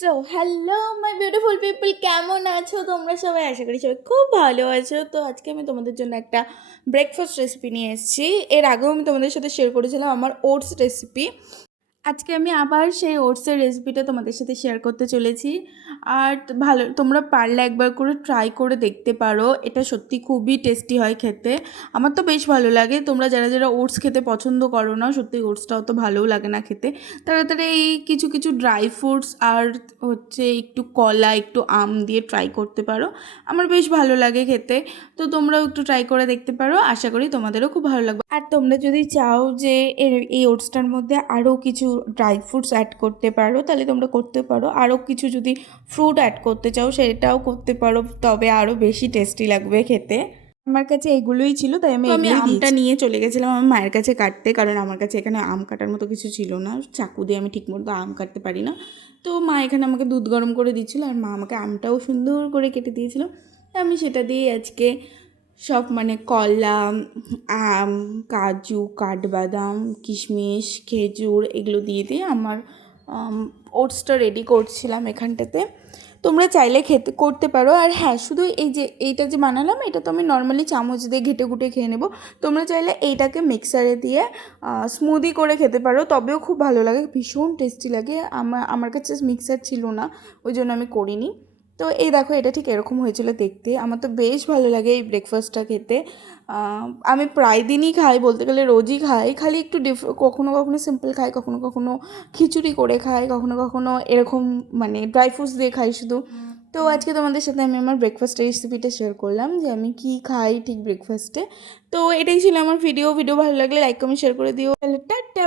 So hello my beautiful people, কেমন আছো তোমরা সবাই? আশা করি সবাই খুব ভালো আছো। তো আজকে আমি তোমাদের জন্য একটা ব্রেকফাস্ট রেসিপি নিয়ে এসেছি। এর আগেও আমি তোমাদের সাথে শেয়ার করেছিলাম আমার ওটস রেসিপি। আজকে আমি আবার সেই ওটসের রেসিপিটা তোমাদের সাথে শেয়ার করতে চলেছি। আর ভালো, তোমরা পারলে একবার করে ট্রাই করে দেখতে পারো। এটা সত্যি খুবই টেস্টি হয় খেতে। আমার তো বেশ ভালো লাগে। তোমরা যারা যারা ওটস খেতে পছন্দ করো না, সত্যি ওটসটাও তো ভালোও লাগে না খেতে, তারা তারা এই কিছু কিছু ড্রাই ফ্রুটস আর হচ্ছে একটু কলা, একটু আম দিয়ে ট্রাই করতে পারো। আমার বেশ ভালো লাগে খেতে। তো তোমরাও একটু ট্রাই করে দেখতে পারো, আশা করি তোমাদেরও খুব ভালো লাগবে। আর তোমরা যদি চাও যে এই ওটসটার মধ্যে আরও কিছু ড্রাই ফ্রুটস অ্যাড করতে পারো, তাহলে তোমরা করতে পারো। আরও কিছু যদি ফ্রুট অ্যাড করতে চাও সেটাও করতে পারো, তবে আরও বেশি টেস্টি লাগবে খেতে। আমার কাছে এগুলোই ছিল, তাই আমি আমটা নিয়ে চলে গেছিলাম আমার মায়ের কাছে কাটতে, কারণ আমার কাছে এখানে আম কাটার মতো কিছু ছিল না। চাকু দিয়ে আমি ঠিকমতো আম কাটতে পারি না। তো মা এখানে আমাকে দুধ গরম করে দিচ্ছিল, আর মা আমাকে আমটাও সুন্দর করে কেটে দিয়েছিল। আমি সেটা দিয়ে আজকে সব কলা, আম, কাজু, কাঠবাদাম, কিশমিশ, খেজুর এগুলো দিয়ে আমার ওটসটা রেডি করছিলাম এখানটাতে। তোমরা চাইলে খেতে করতে পারো। আর হ্যাঁ, শুধু এইটা যে বানালাম, এটা তো আমি নর্মালি চামচ দিয়ে ঘেটে ঘুটে খেয়ে নেবো। তোমরা চাইলে এইটাকে মিক্সারে দিয়ে স্মুদি করে খেতে পারো, তবেও খুব ভালো লাগে, ভীষণ টেস্টি লাগে। আমার কাছে মিক্সার ছিল না, ওই জন্য আমি করিনি। তো এই দেখো, এটা ঠিক এরকম হয়েছিল দেখতে। আমার তো বেশ ভালো লাগে এই ব্রেকফাস্টটা খেতে। আমি প্রায় দিনই খাই, বলতে গেলে রোজই খাই। খালি একটু কখনো কখনো সিম্পল খাই, কখনো কখনো খিচুড়ি করে খাই, কখনো কখনো এরকম ড্রাই ফ্রুটস দিয়ে খাই শুধু। তো আজকে তোমাদের সাথে আমি আমার ব্রেকফাস্ট রেসিপিটা শেয়ার করলাম, যে আমি কি খাই ঠিক ব্রেকফাস্টে। তো এটাই ছিল আমার ভিডিও ভালো লাগলে লাইক কমেন্ট শেয়ার করে দিও। টাটা।